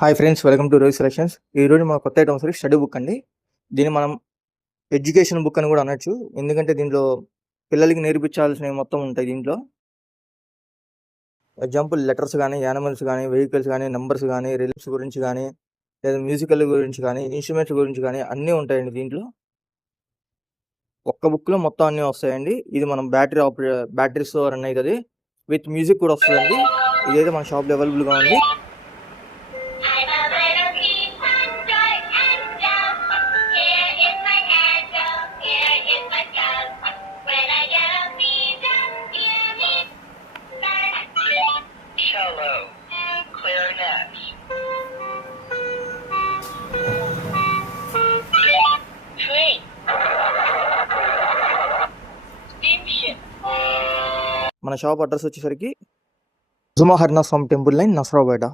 Hi friends, welcome to Rohit selections. ఈరోజు మన కొత్త ఐటమ్ సరే స్టడీ బుక్ అండి. దీన్ని మనం ఎడ్యుకేషన్ బుక్ అని కూడా అనొచ్చు. ఎందుకంటే దీంట్లో పిల్లలకి నేర్పించాల్సినవి మొత్తం ఉంటాయి. దీంట్లో ఎగ్జాంపుల్ లెటర్స్ కానీ, యానిమల్స్ కానీ, వెహికల్స్ కానీ, నెంబర్స్ కానీ, రిలిప్స్ గురించి కానీ, లేదా మ్యూజికల్ గురించి కానీ, ఇన్స్ట్రుమెంట్స్ గురించి కానీ అన్నీ ఉంటాయండి దీంట్లో. ఒక్క బుక్లో మొత్తం అన్నీ వస్తాయండి. ఇది మనం బ్యాటరీస్తో రన్ అవుతుంది. విత్ మ్యూజిక్ కూడా వస్తుందండి. ఇదైతే మన షాప్లో అవైలబుల్గా ఉంది. మన షాప్ అడ్రస్ వచ్చేసరికి జుమా హరినాథ్ స్వామి టెంపుల్ లైన్, నసరావుపేట.